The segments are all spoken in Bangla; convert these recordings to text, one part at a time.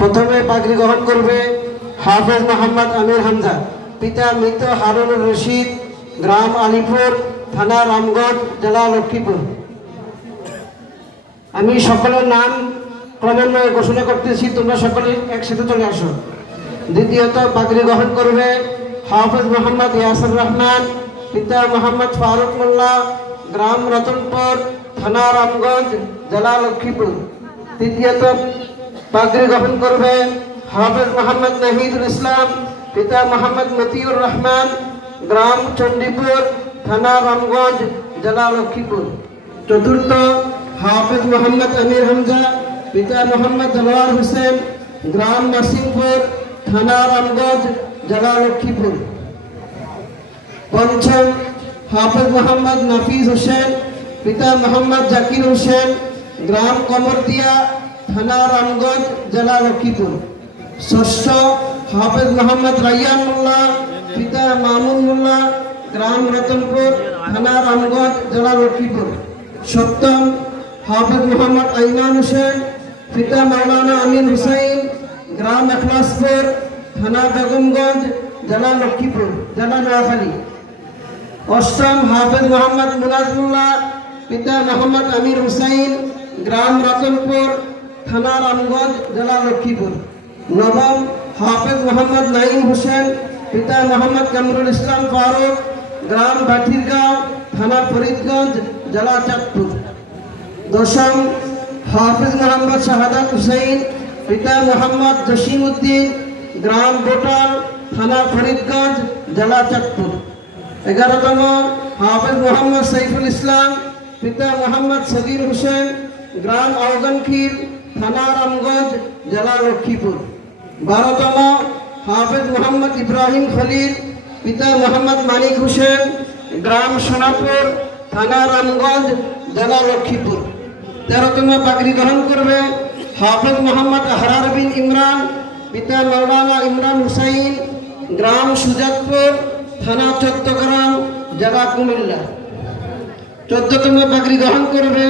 প্রথমে পাগড়ি গ্রহণ করবে হাফেজ মোহাম্মদ আমির হামজা, পিতা মৃত হারুনুর রশিদ, গ্রাম আলিপুর, থানা রামগঞ্জ, জেলা লক্ষ্মীপুর। আমি সকলের নাম ক্রমান্বয়ে ঘোষণা করতেছি, তোমরা সকলে একসাথে চলে আসো। দ্বিতীয়ত পাগড়ি গ্রহণ করবে হাফেজ মোহাম্মদ ইয়াসির রহমান, পিতা মোহাম্মদ ফারুক মোল্লা, গ্রাম রতনপুর, থানা রামগঞ্জ, জেলা লক্ষ্মীপুর। তৃতীয়ত পাগড়ি গ্রহণ করবে হাফেজ মোহাম্মদ নাহিদুল ইসলাম, পিতা মোহাম্মদ মতিউর রহমান, গ্রাম চণ্ডীপুর, থানা রামগঞ্জ, জেলা লক্ষ্মীপুর। চতুর্থ হাফেজ মোহাম্মদ আমির হামজা, পিতা মোহাম্মদ দেলোয়ার হোসেন, গ্রাম নাসিমপুর, থানা রামগঞ্জ, জেলা লক্ষ্মীপুর। পঞ্চম হাফেজ মোহাম্মদ নাফিজ হোসেন, পিতা মোহাম্মদ জাকির হোসেন, গ্রাম কমরদিয়া, থানা রামগঞ্জ, জেলা লক্ষ্মীপুর। ষষ্ঠ হাফেজ মোহাম্মদ রাইয়ান মোল্লা, পিতা মামুন মোল্লা, গ্রাম রতনপুর, থানা রামগঞ্জ, জেলা লক্ষ্মীপুর। সপ্তম হাফেজ মোহাম্মদ আইমান হোসেন, পিতা মাওলানা আমিন হুসাইন, গ্রাম এখলাসপুর, থানা বেগমগঞ্জ, জেলা লক্ষ্মীপুর, জেলা নোয়াখালী। অষ্টম হাফেজ মোহাম্মদ মুনাজুল্লাহ, পিতা মোহাম্মদ আমির হুসাইন, গ্রাম রতনপুর, থানা রামগঞ্জ, জেলা লক্ষ্মীপুর। নবম হাফেজ মোহাম্মদ নাইম হোসেন, পিতা মোহাম্মদ কামরুল ইসলাম ফারুক, গ্রাম বাঠিরগাঁও, থানা ফরিদগঞ্জ, জেলা চাঁদপুর। দশম হাফেজ মোহাম্মদ শাহাদাত হুসাইন, পিতা মোহাম্মদ জসিম উদ্দিন, গ্রাম বোটাল, থানা ফরিদগঞ্জ, জেলা চাঁদপুর। 11তম হাফেজ মোহাম্মদ সাইফুল ইসলাম, পিতা মোহাম্মদ সগির হোসেন, গ্রাম আওগানখিল, থানা রামগঞ্জ, জেলা লক্ষ্মীপুর। 12তম হাফেজ মোহাম্মদ ইব্রাহিম খলিল, পিতা মোহাম্মদ মানিক হোসেন, গ্রাম সোনাপুর, থানা রামগঞ্জ, জেলা লক্ষ্মীপুর। 13তম পাগড়ি গ্রহণ করবে হাফেজ মোহাম্মদ আহরার বিন ইমরান, পিতা মৌলানা ইমরান হুসাইন, গ্রাম সুজাতপুর, থানা চট্টগ্রাম, জেলা কুমিল্লা। 14তম পাগড়ি গ্রহণ করবে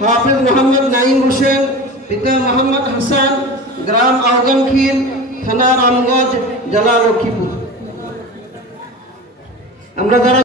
হাফেজ মোহাম্মদ নাইম হোসেন, পিতা মোহাম্মদ হাসান, গ্রাম আওগানখিল, থানা রামগঞ্জ, জেলা লক্ষ্মীপুর। আমরা যারা